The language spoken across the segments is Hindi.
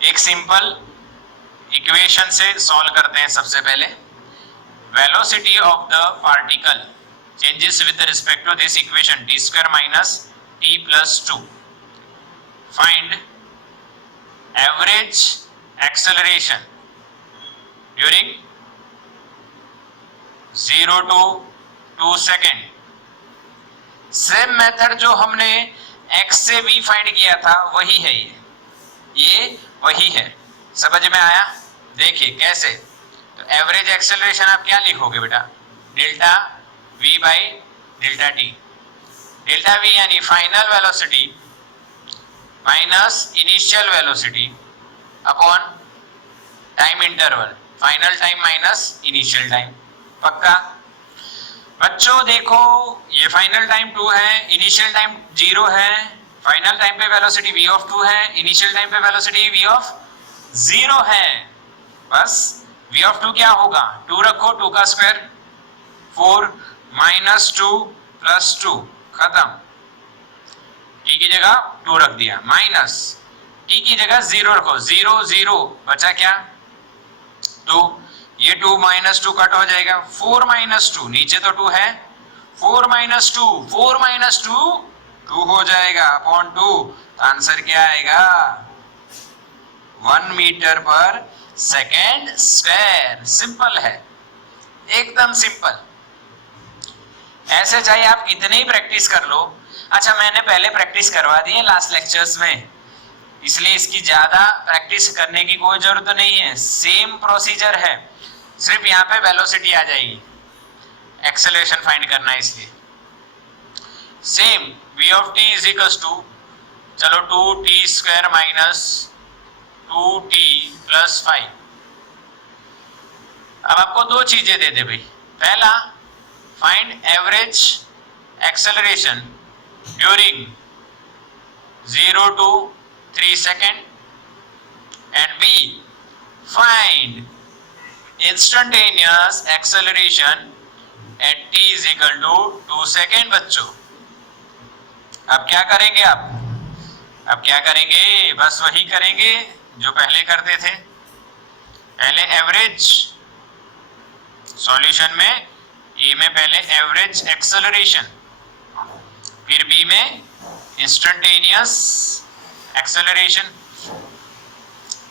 एक सिंपल इक्वेशन से सॉल्व करते हैं। सबसे पहले velocity of the particle changes with respect to this equation t square minus t plus 2। Find average acceleration during 0 to 2 second. Same method जो हमने x से v फाइंड किया था वही है, ये वही है। समझ में आया? देखिए कैसे। तो एवरेज एक्सेलरेशन आप क्या लिखोगे बेटा? Delta v by delta T. Delta v यानी final velocity minus initial velocity upon time interval, final time minus initial time. पक्का? बच्चों देखो ये फाइनल टाइम 2 है, इनिशियल टाइम 0 है, फाइनल टाइम पे वेलोसिटी v ऑफ 2 है, इनिशियल टाइम पे वेलोसिटी v ऑफ 0 है। बस v ऑफ 2 क्या होगा? 2 रखो, 2 का स्क्वायर 4 माइनस 2 प्लस 2, खत्म। t की जगह 2 रख दिया, माइनस t की जगह 0 रखो, 0 0 बचा क्या? 2। ये 2 माइनस 2 कट हो जाएगा, 4 माइनस 2, नीचे तो 2 है, 4 माइनस 2, 4 माइनस 2 2 हो जाएगा अपॉन 2। तो आंसर क्या आएगा? 1 मीटर पर सेकेंड स्क्वायर। सिंपल है, एकदम सिंपल। ऐसे चाहे आप कितने ही प्रैक्टिस कर लो। अच्छा मैंने पहले प्रैक्टिस करवा दी है लास्ट लेक्चर्स में, इसलिए इसकी ज्यादा प्रैक्टिस करने की कोई जरूरत नहीं है। सेम प्रोसीजर है, सिर्फ यहाँ पे वेलोसिटी आ जाएगी, एक्सेलरेशन फाइंड करना है इसलिए। Same v of t is equal to, चलो 2t square minus 2t plus 5। अब आपको दो चीजें दे दे भाई। पहला find average acceleration during 0 to 3 second and b find instantaneous acceleration at t is equal to 2 second. बच्चों अब क्या करेंगे अब क्या करेंगे? बस वही करेंगे जो पहले करते थे। पहले एवरेज सॉल्यूशन में, ए में पहले एवरेज एक्सेलरेशन, फिर बी में instantaneous acceleration.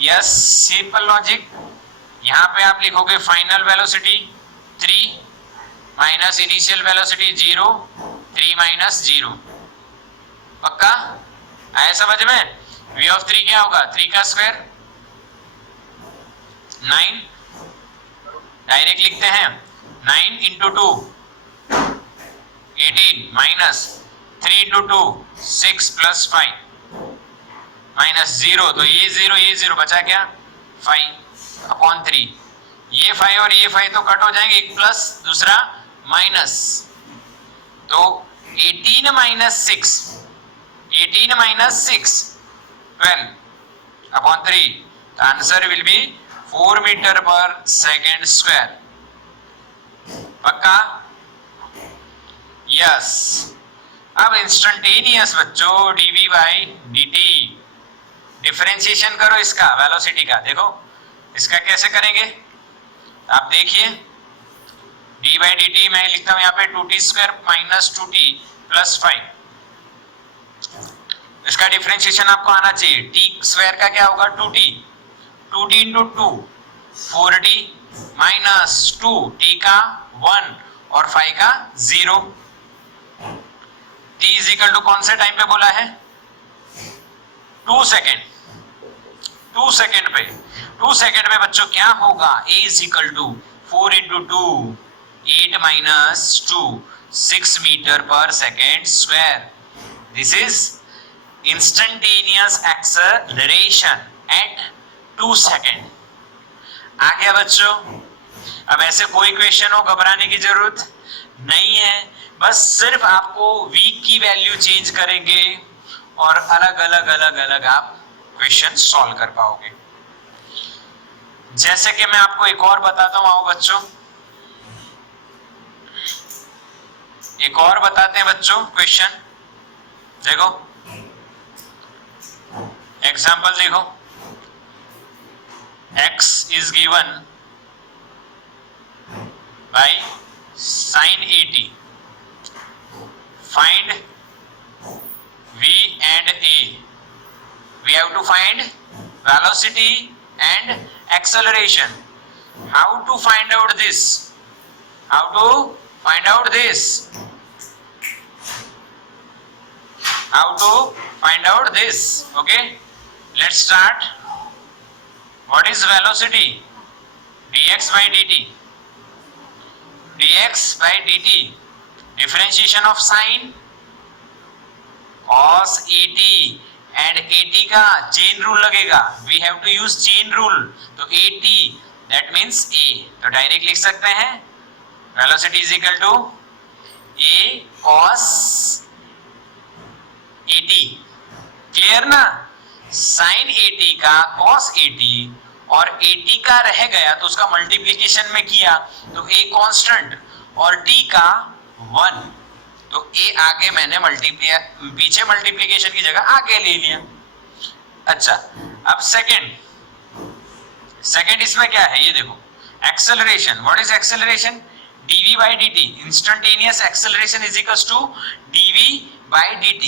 Yes, simple logic. यहाँ पे आप लिखोगे final velocity 3 minus initial velocity 0, 3 minus 0। पक्का? आया समझ में? v ऑफ 3 क्या होगा? 3 का स्क्वायर 9, डायरेक्ट लिखते हैं 9 into 2 18 minus 3 into 2 6 plus 5 minus 0, तो ये 0 बचा क्या? 5 अपॉन 3। ये 5 और ये 5 तो कट हो जाएंगे, एक प्लस दूसरा माइनस, तो 18 minus 6 12 upon 3। Answer will be 4 metre पर सेकेंड स्क्वायर। पक्का? यस। अब इंस्टेंटेनियस बच्चों dv बाई dt, डिफरेंशिएशन करो इसका वेलोसिटी का। देखो इसका कैसे करेंगे आप देखिए। d बाई डी टी मैं लिखता हूं यहाँ पे 2t square minus 2t plus 5। इसका डिफरेंशिएशन आपको आना चाहिए। t स्क्वायर का क्या होगा? 2t into 2 4t minus 2, t का 1 और 5 का 0। t इज इक्वल टू कौन से टाइम पे बोला है? 2 सेकेंड। 2 सेकेंड पे बच्चों क्या होगा? a is equal to 4 into 2 8 minus 2 6 metre पर second square. This is instantaneous acceleration at 2 second. आ गया बच्चों? अब ऐसे कोई क्वेश्चन हो घबराने की जरूरत नहीं है, बस सिर्फ आपको v की वैल्यू चेंज करेंगे और अलग अलग आप क्वेश्चन सॉल्व कर पाओगे। जैसे कि मैं आपको एक और बताता हूं, आओ बच्चों एक और बताते हैं बच्चों क्वेश्चन। देखो एग्जाम्पल देखो, x is given by sin 80. Find v and a. We have to find velocity and acceleration. How to find out this? How to find out this? How to find out this? Okay, let's start. What is velocity? dx by dt. dx by dt. Differentiation of sin cos 80 and 80 का चेन रूल लगेगा. We have to use chain rule. तो 80 that means a. तो डायरेक्ट लिख सकते हैं velocity is equal to a cos 80. Clear ना? sin 80 का cos 80 और 80 का रह गया तो उसका मल्टीप्लीकेशन में किया तो a कांस्टेंट और t का 1. तो a आगे मैंने पीछे मल्टीप्लीकेशन की जगह आगे ले लिया. अच्छा, अब सेकंड इसमें क्या है ये देखो. Acceleration. What is acceleration? dv by dt. Instantaneous acceleration is equals to dv by dt.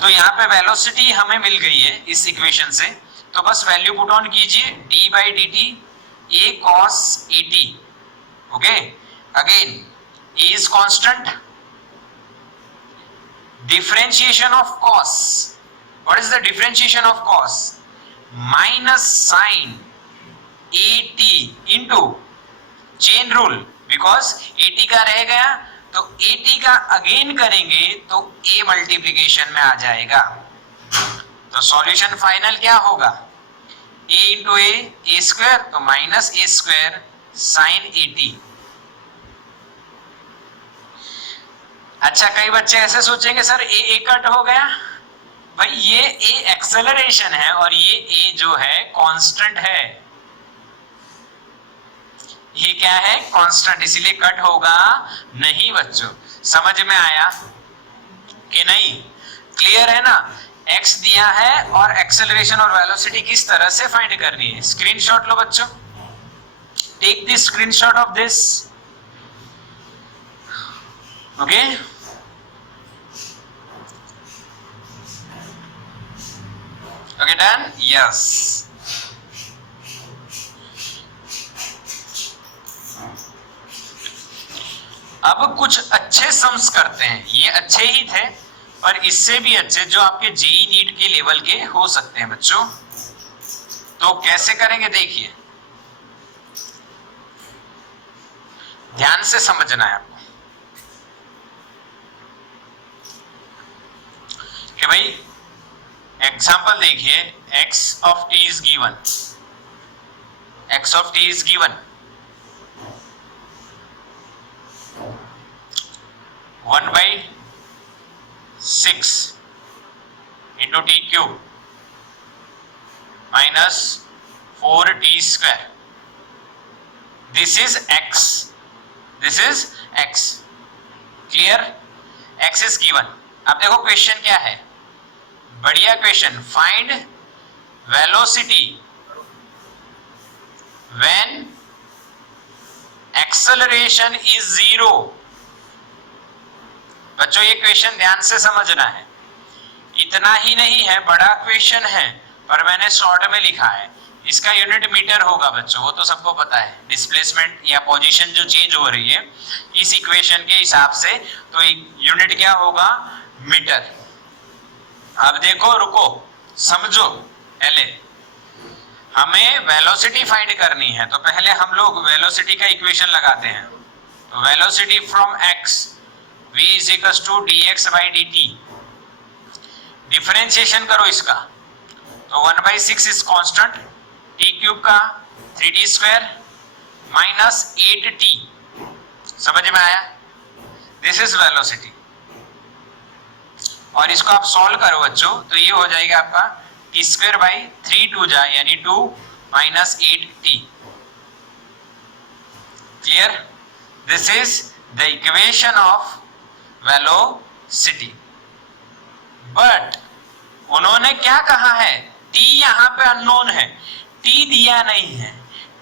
तो यहाँ पे वेलोसिटी हमें मिल गई है इस इक्वेशन से, तो बस वैल्यू पुट ऑन कीजिए. d by dt a cos 80. Okay, again a is constant. Differentiation of cos. What is the differentiation of cos? Minus sin 80 into chain rule. Because 80 का रह गया तो 80 का अगेन करेंगे तो a मल्टीप्लीकेशन में आ जाएगा. तो सॉल्यूशन फाइनल क्या होगा? a इंटू a स्क्वायर, तो माइनस a स्क्वायर साइन 80. अच्छा, कई बच्चे ऐसे सोचेंगे सर ए कट हो गया. भाई ये ए एक्सेलरेशन है और ये ए जो है कांस्टेंट है. ये क्या है? कांस्टेंट, इसीलिए कट होगा नहीं. बच्चों समझ में आया कि नहीं? क्लियर है ना? एक्स दिया है और एक्सेलरेशन और वेलोसिटी किस तरह से फाइंड करनी है. स्क्रीनशॉट लो बच्चों. Take the screenshot of this. Okay, okay done. Yes, अब कुछ अच्छे सम्स करते हैं. ये अच्छे ही थे पर इससे भी अच्छे जो आपके जेई नीट के लेवल के हो सकते हैं बच्चों. तो कैसे करेंगे देखिए, ध्यान से समझना है आपको कि भाई एग्जाम्पल देखिए. x of t is given. x of t is given 1 by 6 into t cube minus 4t square. This is x. This is x. Clear? x is given. अब देखो क्वेश्चन क्या है. बढ़िया question. Find velocity when acceleration is 0. बच्चों ये क्वेश्चन ध्यान से समझना है. इतना ही नहीं है, बड़ा क्वेश्चन है पर मैंने शॉर्ट में लिखा है. इसका यूनिट मीटर होगा बच्चों, वो तो सबको पता है. डिस्प्लेसमेंट या पोजीशन जो चेंज हो रही है इस इक्वेशन के हिसाब से, तो यूनिट क्या होगा? मीटर. अब देखो, रुको, समझो. पहले हमें वेलोसिटी फाइंड करनी है तो पहले हम लोग वेलोसिटी का इक्वेशन लगाते हैं. तो velocity from x v is equals to dx by dt. Differentiation करो इसका. तो 1 by 6 is constant. t cube का 3t स्क्वायर माइनस 8t. समझ में आया? This is velocity. और इसको आप सॉल्व करो बच्चों तो ये हो जाएगा आपका t स्क्वायर बाई 3 2 जा यानी 2 minus 8t. Clear? This is the equation of velocity. But उन्होंने क्या कहा है? t यहाँ पे अननोन है. टी दिया नहीं है,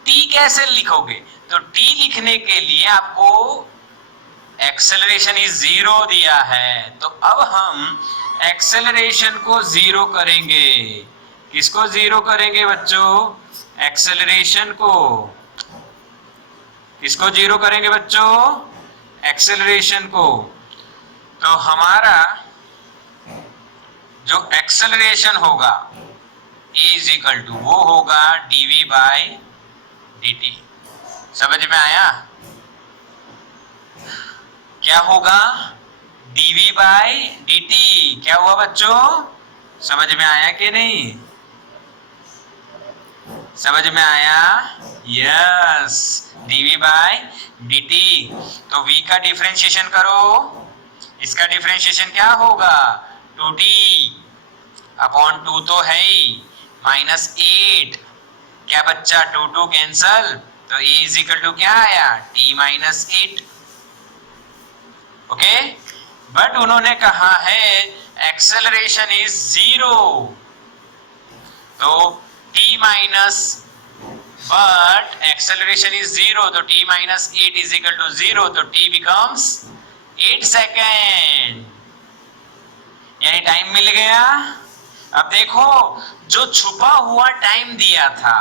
टी कैसे लिखोगे? तो टी लिखने के लिए आपको एक्सेलरेशन इज 0 दिया है, तो अब हम एक्सेलरेशन को 0 करेंगे। किसको 0 करेंगे बच्चों? एक्सेलरेशन को। किसको 0 करेंगे बच्चों? एक्सेलरेशन को। तो हमारा जो एक्सेलरेशन होगा इज इक्वल टू वो होगा dv बाई dt। समझ में आया? क्या होगा? dv by dt। क्या हुआ बच्चों? समझ में आया कि नहीं? समझ में आया? Yes, dv by dt। तो v का डिफरेंशिएशन करो, इसका डिफरेंशिएशन क्या होगा? 2t अपॉन 2 तो है ही, -8। क्या बच्चा? 2 कैंसल, तो a इज इक्वल टू क्या आया? t minus 8। ओके, बट उन्होंने कहा है एक्सेलरेशन इज 0, तो t minus, but acceleration is 0, तो t minus 8 is equal to 0, तो t बिकम्स 8 सेकेंड, यानी टाइम मिल गया। अब देखो, जो छुपा हुआ टाइम दिया था,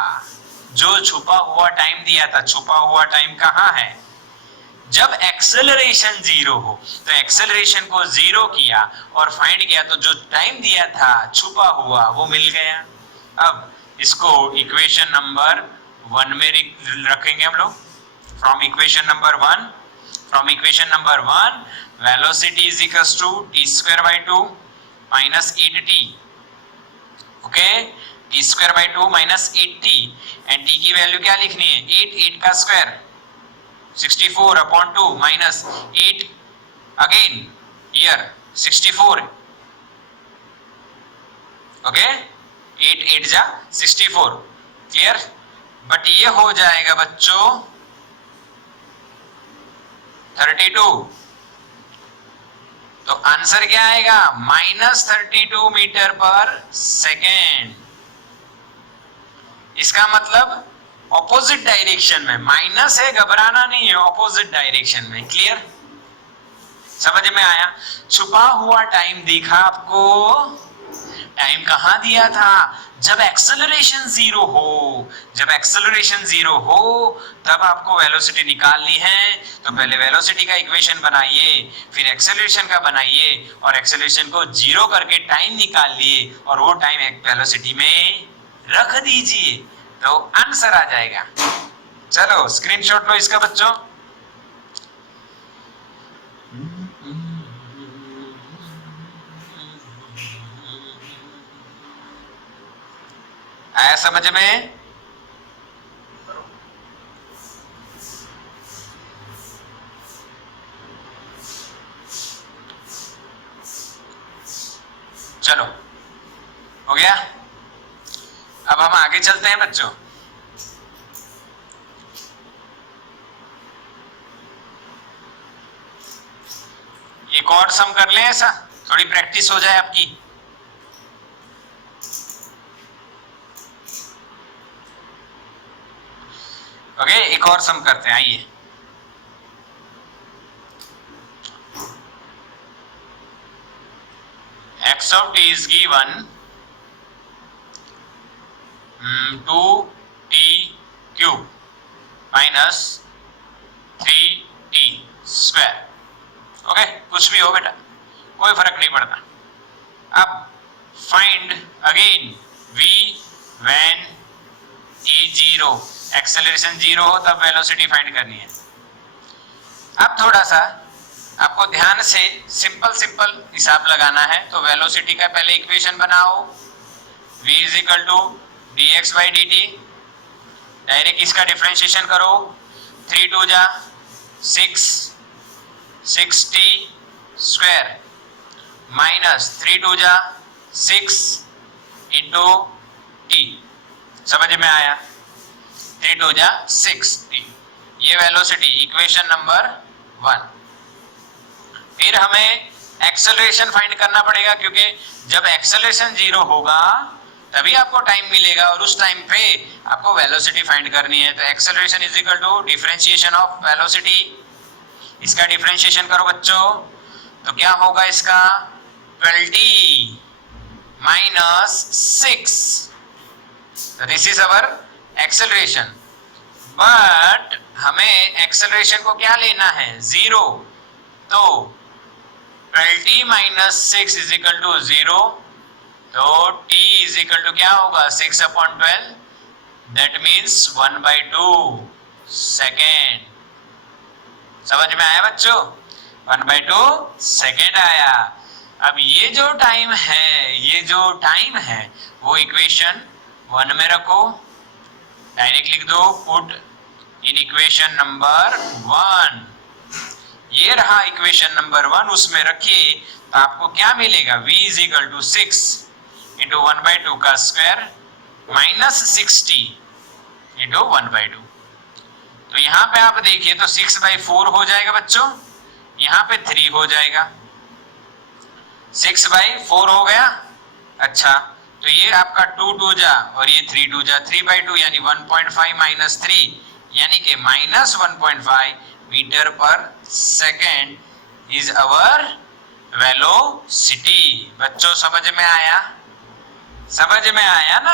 जो छुपा हुआ टाइम दिया था, छुपा हुआ टाइम कहाँ है? जब एक्सेलरेशन 0 हो, तो एक्सेलरेशन को 0 किया और फाइंड किया, तो जो टाइम दिया था छुपा हुआ वो मिल गया। अब इसको इक्वेशन नंबर 1 में रखेंगे हम लोग। From equation number 1 velocity is equals to t² / 2 minus 8t। Okay, t² / 2 minus 8t, and t की वैल्यू क्या लिखनी है? 8 का square 64 upon 2 minus 8 again here 64। Okay, 8 जा 64, क्लियर? बट ये हो जाएगा बच्चों 32, तो आंसर क्या आएगा? -32 मीटर पर सेकेंड। इसका मतलब ऑपोजिट डायरेक्शन में, माइनस है, घबराना नहीं है, ऑपोजिट डायरेक्शन में। क्लियर? समझ में आया? छुपा हुआ टाइम दिखा आपको? टाइम कहां दिया था? जब एक्सेलरेशन 0 हो। जब एक्सेलरेशन 0 हो तब आपको वेलोसिटी निकालनी है, तो पहले वेलोसिटी का इक्वेशन बनाइए, फिर एक्सेलरेशन का बनाइए, और एक्सेलरेशन को 0 करके टाइम निकालिए, और वो टाइम एक वेलोसिटी में रख दीजिए, तो आंसर आ जाएगा। चलो स्क्रीनशॉट लो इसका बच्चों। आया समझ में? चलो हो गया। अब हम आगे चलते हैं बच्चों। एक और सम कर लें, ऐसा थोड़ी प्रैक्टिस हो जाए आपकी। ओके, एक और सम करते हैं, आइए। x of t is given 2t cube minus 3t square। Okay, कुछ भी हो बेटा, कोई फर्क नहीं पड़ता। अब find again v when e 0, acceleration 0 हो तब वेलोसिटी फाइंड करनी है। अब थोड़ा सा आपको ध्यान से सिंपल हिसाब लगाना है, तो वेलोसिटी का पहले इक्वेशन बनाओ, v is equal to dx by dt। Direct इसका डिफरेंशिएशन करो, 3 2 जा 6 6t स्क्वायर माइनस 3 2 जा 6 इंटू t। समझ में आया? 3 2 जा 6t, ये वेलोसिटी इक्वेशन नंबर 1। फिर हमें एक्सेलरेशन फाइंड करना पड़ेगा, क्योंकि जब एक्सेलरेशन 0 होगा तभी आपको टाइम मिलेगा और उस टाइम पे आपको वेलोसिटी फाइंड करनी है। तो acceleration is equal to differentiation of velocity. इसका डिफरेंशिएशन करो बच्चों, तो क्या होगा इसका 20 माइनस 6। तो this is our acceleration. But हमें एक्सेलरेशन को क्या लेना है 0। तो 20 माइनस 6 इज इक्वल टू 0। तो t इज इक्वल टू क्या होगा 6/12, दैट मीन्स 1/2 सेकेंड। समझ में आया बच्चों? 1/2 सेकेंड आया। अब ये जो टाइम है वो इक्वेशन 1 में रखो, डायरेक्ट लिख दो, पुट इन इक्वेशन नंबर 1। ये रहा इक्वेशन नंबर 1, उसमें रखिए तो आपको क्या मिलेगा v is equal to 6 into 1/2 का स्क्वायर माइनस 60 इंटू 1/2। तो यहाँ पे आप देखिए तो 6/4 हो जाएगा बच्चों, यहाँ पे 3 हो जाएगा, 6/4 हो गया। अच्छा, तो ये आपका 2 जा और ये 3 जा, 3/2 यानी 1.5 माइनस 3 यानी कि माइनस 1.5 मीटर पर सेकेंड इज अवर वेलोसिटी। बच्चों समझ में आया? समझ में आया ना?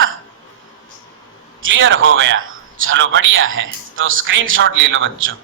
क्लियर हो गया? चलो बढ़िया है। तो स्क्रीनशॉट ले लो बच्चों।